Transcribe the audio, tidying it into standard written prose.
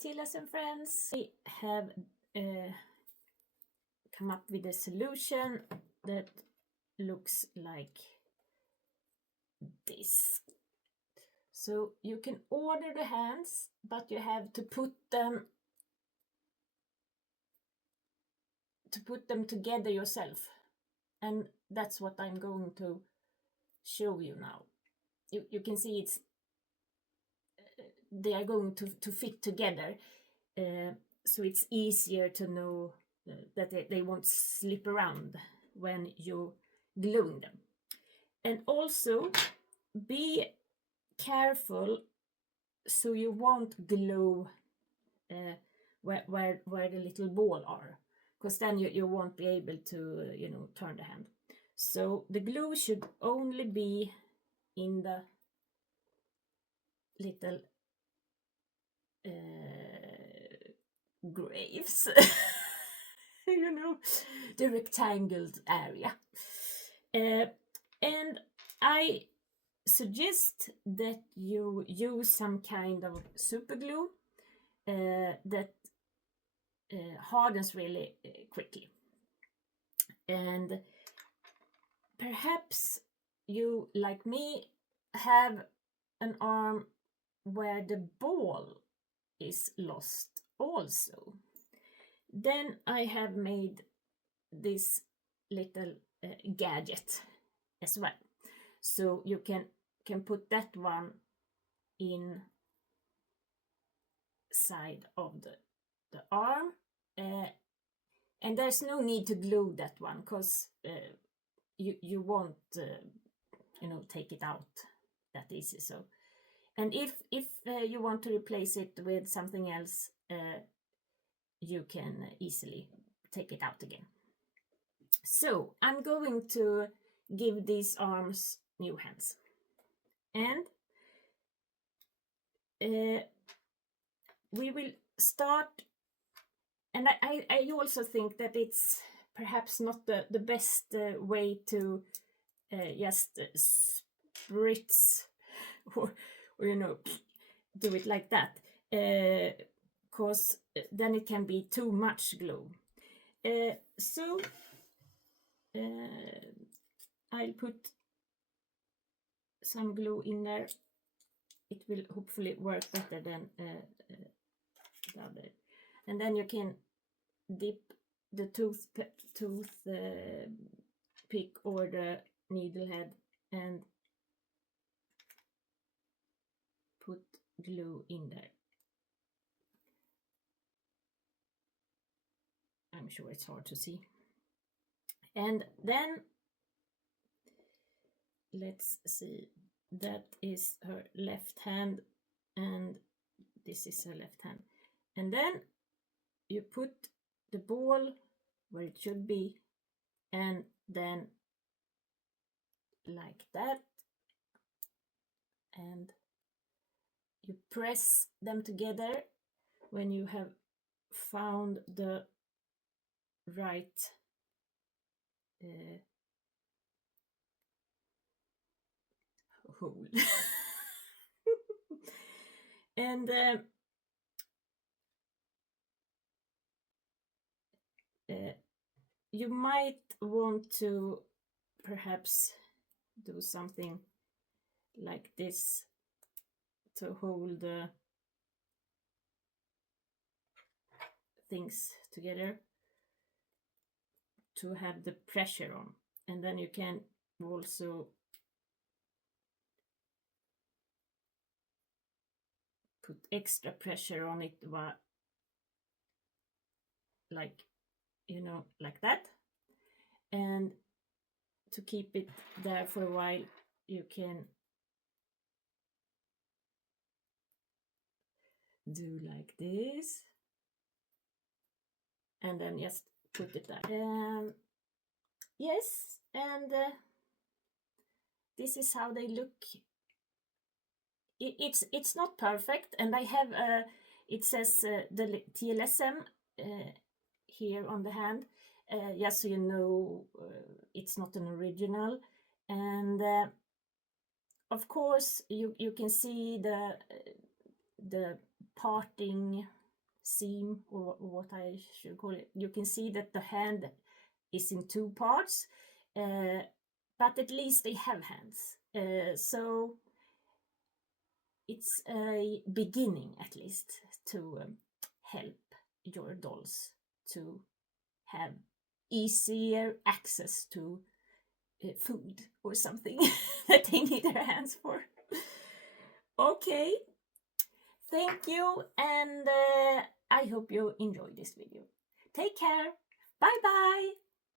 TLSM friends. I have come up with a solution that looks like this. So you can order the hands, but you have to put them together yourself. And that's what I'm going to show you now. You can see they are going to fit together, so it's easier to know that they won't slip around when you're gluing them. And also be careful so you won't glue where the little ball are, because then you won't be able to turn the hand. So the glue should only be in the little graves, the rectangled area. And I suggest that you use some kind of super glue that hardens really quickly. And perhaps you, like me, have an arm where the ball is lost also. Then I have made this little gadget as well. So you can put that one inside of the arm. And there's no need to glue that one, because you won't take it out that easy. So, and if you want to replace it with something else, you can easily take it out again. So I'm going to give these arms new hands, and we will start. And I also think that it's perhaps not the best way to just spritz or do it like that, because then it can be too much glue. So I'll put some glue in there. It will hopefully work better than the other. And then you can dip the tooth pick or the needle head and put glue in there. I'm sure it's hard to see. And then let's see, that is her left hand and this is her left hand. And then you put the ball where it should be, and then like that, and you press them together when you have found the right hole. And you might want to perhaps do something like this to hold the things together, to have the pressure on. And then you can also put extra pressure on it, like like that. And to keep it there for a while, you can do like this, and then just put it there. Yes, and this is how they look. It's not perfect, and I have it says the TLSM here on the hand, just so you know it's not an original. And of course you can see the parting seam, or what I should call it. You can see that the hand is in two parts, but at least they have hands. So it's a beginning, at least, to help your dolls to have easier access to food or something that they need their hands for. Okay, thank you, and I hope you enjoyed this video. Take care. Bye bye.